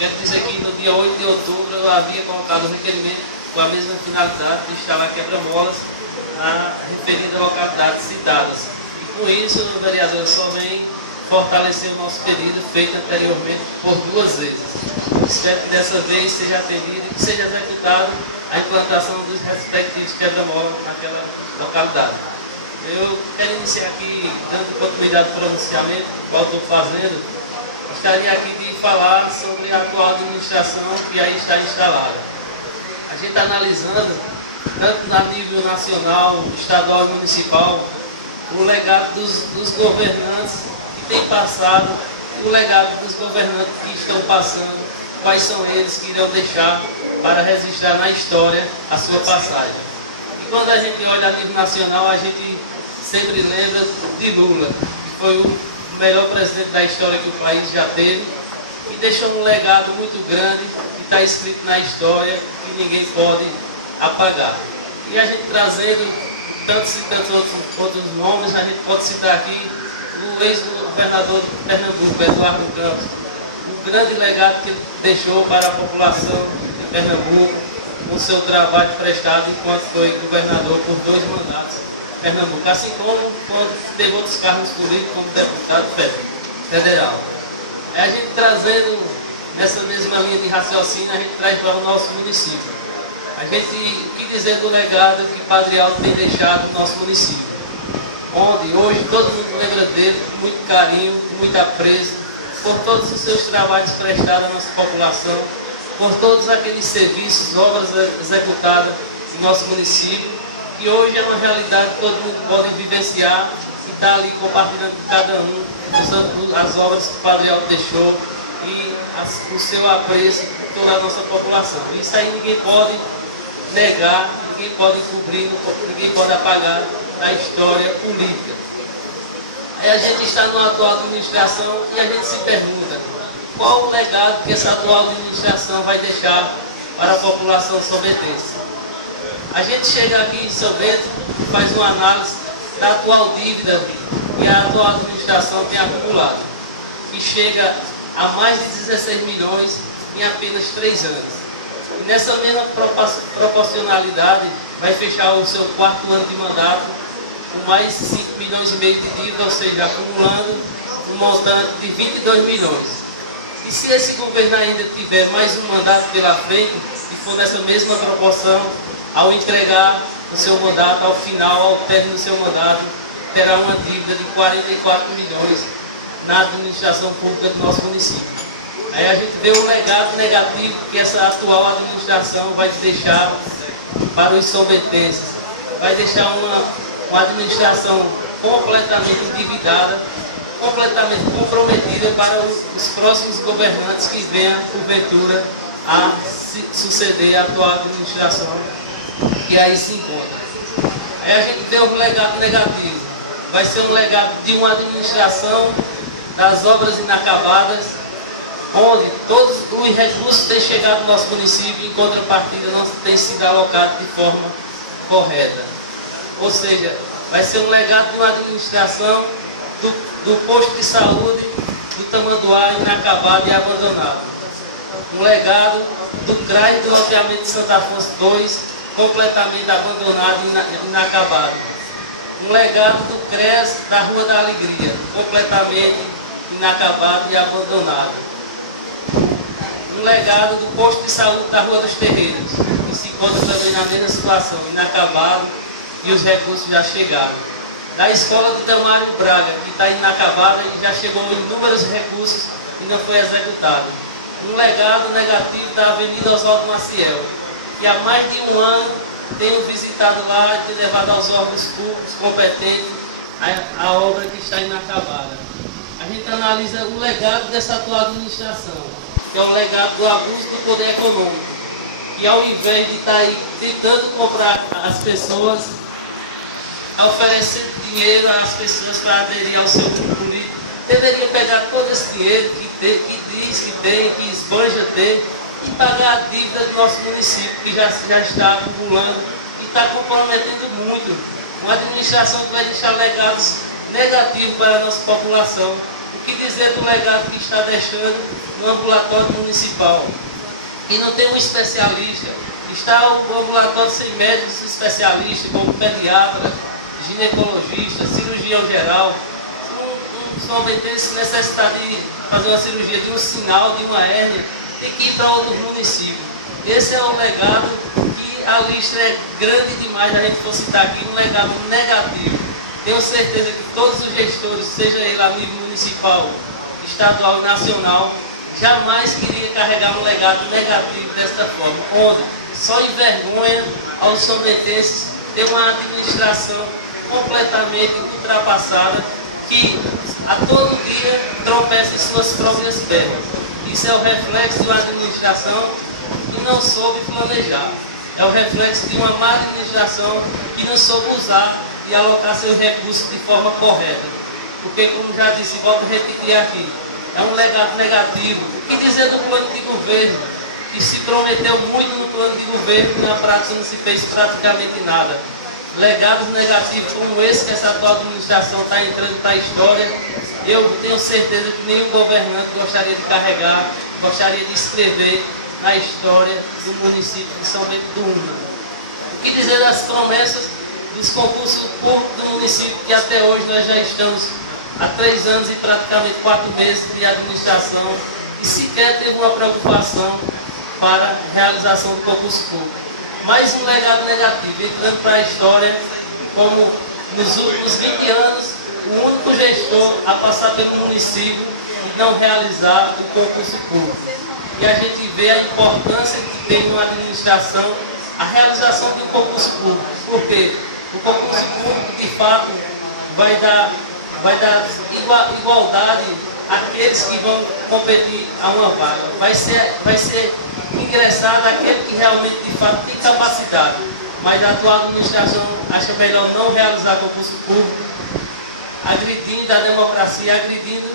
Quero dizer que no dia 8 de outubro eu havia colocado um requerimento com a mesma finalidade de instalar quebra-molas na referida localidade citadas. E com isso, o vereador só vem fortalecer o nosso pedido feito anteriormente por 2 vezes. Espero que dessa vez seja atendido e que seja executado a implantação dos respectivos quebra-molas naquela localidade. Eu quero iniciar aqui, dando continuidade ao pronunciamento, qual estou fazendo, gostaria aqui de falar sobre a atual administração que aí está instalada. A gente está analisando, tanto a nível nacional, estadual e municipal, o legado dos governantes que têm passado e o legado dos governantes que estão passando, quais são eles que irão deixar para registrar na história a sua passagem. E quando a gente olha a nível nacional, a gente sempre lembra de Lula, que foi o melhor presidente da história que o país já teve, e deixou um legado muito grande, que está escrito na história, que ninguém pode apagar. E a gente trazendo tantos e tantos outros nomes, a gente pode citar aqui o ex-governador de Pernambuco, Eduardo Campos, o grande legado que ele deixou para a população de Pernambuco, com o seu trabalho prestado enquanto foi governador por 2 mandatos em Pernambuco, assim como quando teve outros cargos políticos como deputado federal. A gente trazendo nessa mesma linha de raciocínio, a gente traz para o nosso município. A gente, o que dizer do legado que Padre Alto tem deixado no nosso município, onde hoje todo mundo lembra dele com muito carinho, com muito apreço, por todos os seus trabalhos prestados à nossa população, por todos aqueles serviços, obras executadas no nosso município, que hoje é uma realidade que todo mundo pode vivenciar e está ali compartilhando com cada um as obras que o Padre Alto deixou e o seu apreço por toda a nossa população. Isso aí ninguém pode negar, ninguém pode encobrir, ninguém pode apagar da história política. Aí a gente está numa atual administração e a gente se pergunta qual o legado que essa atual administração vai deixar para a população sobetense. A gente chega aqui em São Bento e faz uma análise da atual dívida que a atual administração tem acumulado, que chega a mais de 16 milhões em apenas 3 anos. E nessa mesma proporcionalidade vai fechar o seu 4º ano de mandato com mais de 5 milhões e meio de dívida, ou seja, acumulando um montante de 22 milhões. E se esse governo ainda tiver mais um mandato pela frente, e for nessa mesma proporção, ao entregar o seu mandato, ao final, ao término do seu mandato, terá uma dívida de 44 milhões na administração pública do nosso município. Aí a gente vê o legado negativo que essa atual administração vai deixar para os sombentenses. Vai deixar uma administração completamente endividada, completamente comprometida para os próximos governantes que venham, porventura, a suceder a atual administração que aí se encontra. Aí a gente vê um legado negativo. Vai ser um legado de uma administração das obras inacabadas, onde todos os recursos têm chegado no nosso município, em contrapartida não têm sido alocados de forma correta. Ou seja, vai ser um legado de uma administração do posto de saúde do Tamanduá inacabado e abandonado. Um legado do CRAS do loteamento de Santo Afonso II, completamente abandonado e inacabado. Um legado do CRES da Rua da Alegria, completamente inacabado e abandonado. Um legado do posto de saúde da Rua dos Terreiros, que se encontra também na mesma situação, inacabado e os recursos já chegaram. Da escola do Damário Braga, que está inacabada e já chegou inúmeros recursos e não foi executado. Um legado negativo da Avenida Oswaldo Maciel, que há mais de 1 ano tenho visitado lá e tenho levado aos órgãos públicos competentes a obra que está inacabada. A gente analisa o legado dessa atual administração, que é o legado do abuso do poder econômico, que ao invés de estar aí tentando comprar as pessoas, oferecendo dinheiro às pessoas para aderir ao seu grupo político, deveria pegar todo esse dinheiro que diz que tem, que esbanja ter, e pagar a dívida do nosso município, que já está acumulando e está comprometendo muito. Uma administração que vai deixar legados negativos para a nossa população, o que dizer do legado que está deixando no ambulatório municipal? E não tem um especialista. Está o ambulatório sem médicos especialistas, como pediatra, ginecologista, cirurgião geral. Se um sobentense necessitar de fazer uma cirurgia de um sinal, de uma hérnia, tem que ir para outro município. Esse é um legado que a lista é grande demais, a gente for citar aqui, um legado negativo. Tenho certeza que todos os gestores, seja ele a nível municipal, estadual e nacional, jamais queria carregar um legado negativo desta forma, onde só envergonha aos sobentenses ter uma administração completamente ultrapassada, que a todo dia tropeça em suas próprias pernas. Isso é o reflexo de uma administração que não soube planejar. É o reflexo de uma má administração que não soube usar e alocar seus recursos de forma correta. Porque, como já disse, volto a repetir aqui, é um legado negativo. O que dizer do plano de governo, que se prometeu muito no plano de governo e na prática não se fez praticamente nada? Legados negativos como esse que essa atual administração está entrando para a história, eu tenho certeza que nenhum governante gostaria de carregar, gostaria de escrever na história do município de São Bento do Una. O que dizer das promessas dos concursos públicos do município, que até hoje nós já estamos há 3 anos e praticamente 4 meses de administração e sequer teve uma preocupação para a realização do concurso público. Mais um legado negativo, entrando para a história como, nos últimos 20 anos, o único gestor a passar pelo município e não realizar o concurso público. E a gente vê a importância que tem numa administração a realização de um concurso público. Por quê? O concurso público, de fato, vai dar igualdade àqueles que vão competir a uma vaga. Vai ser ingressado aquele que realmente, de fato, tem capacidade. Mas a atual administração acha melhor não realizar concurso público, agredindo a democracia, agredindo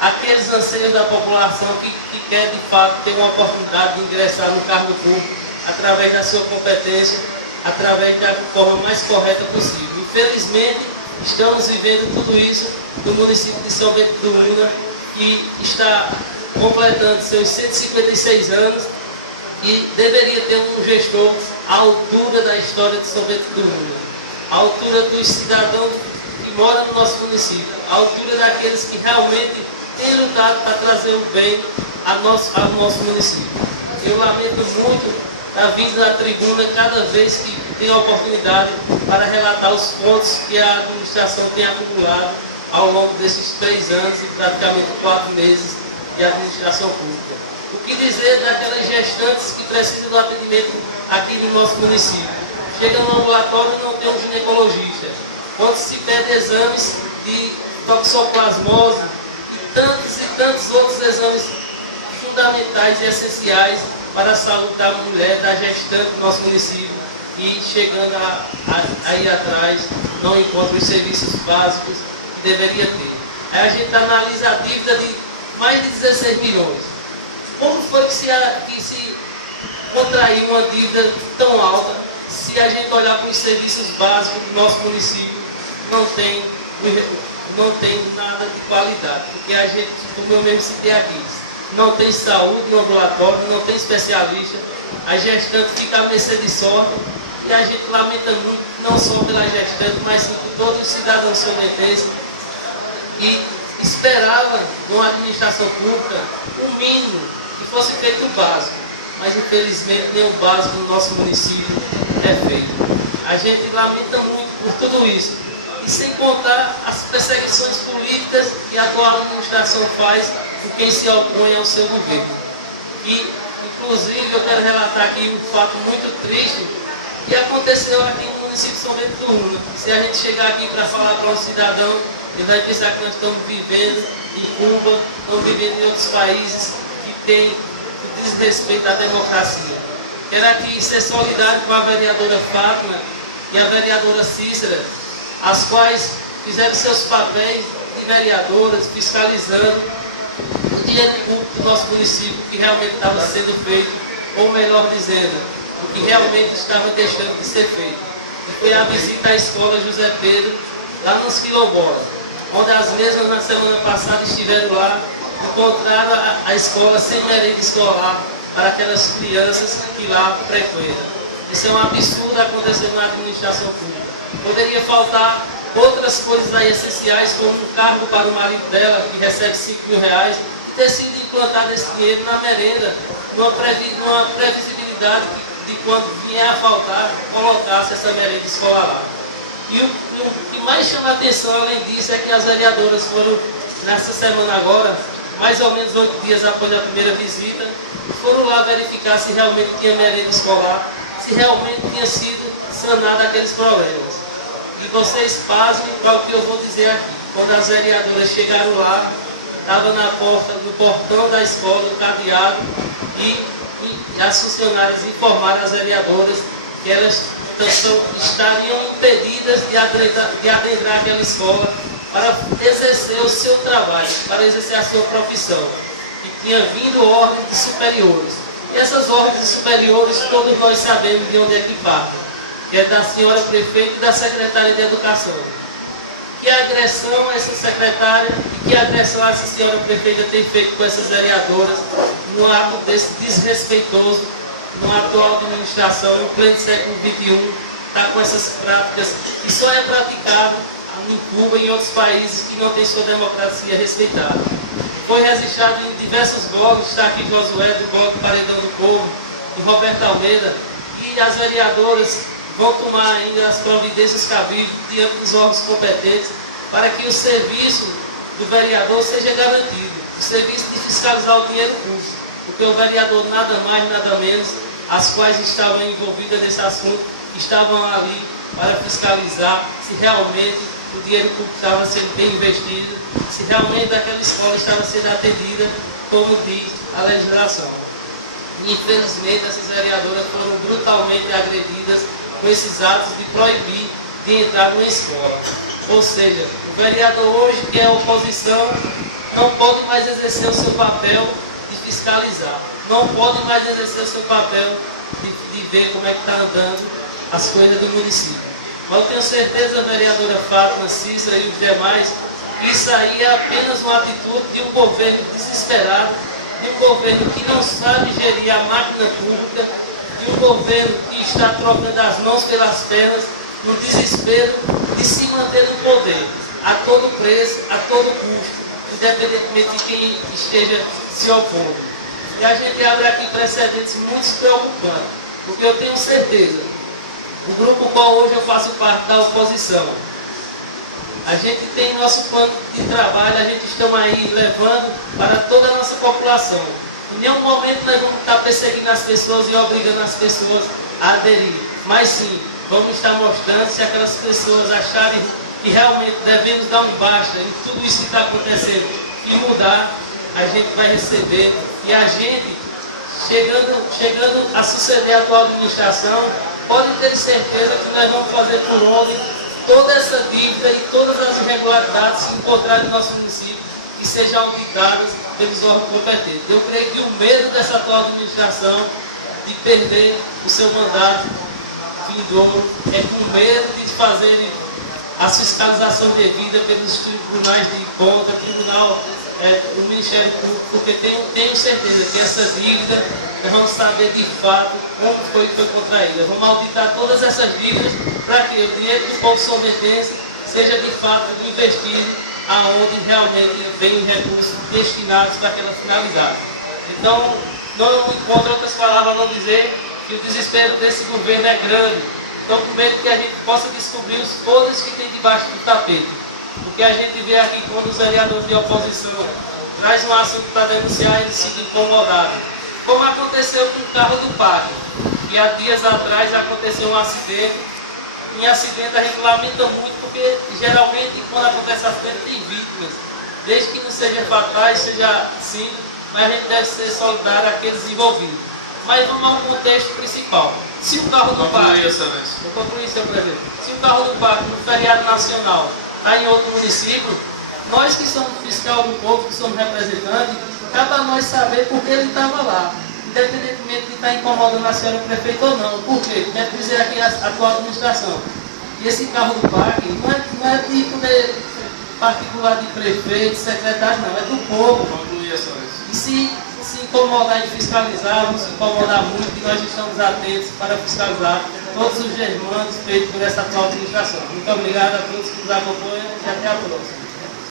aqueles anseios da população que quer, de fato, ter uma oportunidade de ingressar no cargo público através da sua competência, através da forma mais correta possível. Infelizmente, estamos vivendo tudo isso no município de São Bento do Una, que está completando seus 156 anos e deveria ter um gestor à altura da história de São Bento do Una, à altura dos cidadãos que moram no nosso município, à altura daqueles que realmente têm lutado para trazer o bem ao nosso município. Eu lamento muito estar vindo à tribuna cada vez que tem a oportunidade para relatar os pontos que a administração tem acumulado ao longo desses 3 anos e praticamente 4 meses de administração pública. O que dizer daquelas gestantes que precisam do atendimento aqui no nosso município? Chega no ambulatório e não tem um ginecologista. Quando se pede exames de toxoplasmose e tantos outros exames fundamentais e essenciais para a saúde da mulher, da gestante do nosso município, e chegando a ir atrás, não encontra os serviços básicos que deveria ter. Aí a gente analisa a dívida de mais de 16 milhões. Como foi que se contraiu uma dívida tão alta, se a gente olhar para os serviços básicos do nosso município, não tem nada de qualidade? Porque a gente, como eu mesmo citei aqui, não tem saúde no ambulatório, não tem especialista, a gestante fica à mercê de sorte, e a gente lamenta muito, não só pela gestante, mas sim por todos os cidadãos sobentenses, e esperava de uma administração pública o mínimo que fosse feito o básico, mas infelizmente nem o básico no nosso município é feito. A gente lamenta muito por tudo isso, e sem contar as perseguições políticas que a atual administração faz por quem se opõe ao seu governo. E, inclusive, eu quero relatar aqui um fato muito triste que aconteceu aqui no município de São Bento do Una. Se a gente chegar aqui para falar para um cidadão, ele vai pensar que nós estamos vivendo em Cuba, estamos vivendo em outros países que têm o desrespeito à democracia. Quero aqui ser solidário com a vereadora Fátima e a vereadora Cícera, as quais fizeram seus papéis de vereadoras, fiscalizando o dinheiro público do nosso município que realmente estava sendo feito, ou melhor dizendo, o que realmente estava deixando de ser feito. E foi a visita à escola José Pedro, lá nos Quilombolas, onde as mesmas na semana passada estiveram lá, encontraram a escola sem merenda escolar para aquelas crianças que lá frequentam. Isso é um absurdo acontecer na administração pública. Poderia faltar outras coisas aí essenciais, como um cargo para o marido dela, que recebe 5 mil reais, ter sido implantado esse dinheiro na merenda, numa previsibilidade de quando vier a faltar, colocasse essa merenda escolar lá. E o que mais chama a atenção, além disso, é que as vereadoras foram, nessa semana agora, mais ou menos 8 dias após a primeira visita, foram lá verificar se realmente tinha merenda escolar, se realmente tinha sido sanado aqueles problemas. E vocês pasmem para o que eu vou dizer aqui. Quando as vereadoras chegaram lá, estava na porta, no portão da escola, no cadeado, e as funcionárias informaram as vereadoras que elas estariam impedidas de adentrar aquela escola para exercer o seu trabalho, para exercer a sua profissão. E tinha vindo ordens de superiores. E essas ordens superiores, todos nós sabemos de onde é que partem, que é da senhora prefeita e da secretária de Educação. Que agressão essa secretária e que agressão essa senhora prefeita tem feito com essas vereadoras num ato desse desrespeitoso, numa atual administração, no pleno século XXI, está com essas práticas que só é praticado em Cuba e em outros países que não têm sua democracia respeitada. Foi registrado em diversos blogs, está aqui Josué, do blog Paredão do Povo, e Roberto Almeida, e as vereadoras vão tomar ainda as providências cabíveis diante dos órgãos competentes para que o serviço do vereador seja garantido, o serviço de fiscalizar o dinheiro público, porque o vereador nada mais, nada menos, as quais estavam envolvidas nesse assunto, estavam ali para fiscalizar se realmente o dinheiro público estava sendo bem investido, se realmente aquela escola estava sendo atendida como diz a legislação. E, infelizmente, essas vereadoras foram brutalmente agredidas com esses atos de proibir de entrar numa escola. Ou seja, o vereador hoje, que é oposição, não pode mais exercer o seu papel de fiscalizar, não pode mais exercer o seu papel de ver como é que está andando as coisas do município. Mas eu tenho certeza, a vereadora Fátima, Cícera e os demais, que isso aí é apenas uma atitude de um governo desesperado, de um governo que não sabe gerir a máquina pública, de um governo que está trocando as mãos pelas pernas, no desespero de se manter no poder, a todo preço, a todo custo, independentemente de quem esteja se opondo. E a gente abre aqui precedentes muito preocupantes, porque eu tenho certeza, o grupo qual hoje eu faço parte da oposição, a gente tem nosso plano de trabalho, a gente estamos aí levando para toda a nossa população. Em nenhum momento nós vamos estar perseguindo as pessoas e obrigando as pessoas a aderir. Mas sim, vamos estar mostrando, se aquelas pessoas acharem que realmente devemos dar um basta em tudo isso que está acontecendo e mudar, a gente vai receber. E a gente, chegando a suceder a atual administração, pode ter certeza que nós vamos fazer por onde toda essa dívida e todas as irregularidades que encontrarem no nosso município que sejam auditadas pelos órgãos competentes. Eu creio que o medo dessa atual administração de perder o seu mandato vindouro é com medo de fazerem a fiscalização devida pelos tribunais de conta, o Ministério Público, porque tenho certeza que essa dívida nós vamos saber de fato como foi que foi contraída. Vamos auditar todas essas dívidas para que o dinheiro do povo sometense seja de fato investido aonde realmente vem os recursos destinados para aquela finalidade. Então, não encontro outras palavras a não dizer que o desespero desse governo é grande. Estou com medo que a gente possa descobrir os podres que tem debaixo do tapete. Porque a gente vê aqui quando os vereadores de oposição trazem um assunto para denunciar, eles ficam incomodados. Como aconteceu com o carro do PAC, que há dias atrás aconteceu um acidente. Em acidente a gente lamenta muito, porque geralmente quando acontece acidente tem vítimas. Desde que não seja fatais, seja simples, mas a gente deve ser solidário àqueles envolvidos. Mas vamos ao contexto principal. Se o carro do PAC, vou concluir, senhor presidente, se o carro do PAC no feriado nacional está em outro município, nós que somos fiscal do povo, que somos representantes, cabe a nós saber por que ele estava lá, independentemente de estar incomodando a senhora prefeita ou não. Por quê? Deve dizer aqui a atual administração. E esse carro do PAC não é de poder particular de prefeito, secretário, não, é do povo. Concluir essa vez. E se incomodar em fiscalizar, não se incomodar muito, que nós estamos atentos para fiscalizar todos os desmandos feitos por essa atual administração. Muito obrigado a todos que nos acompanham e até a próxima.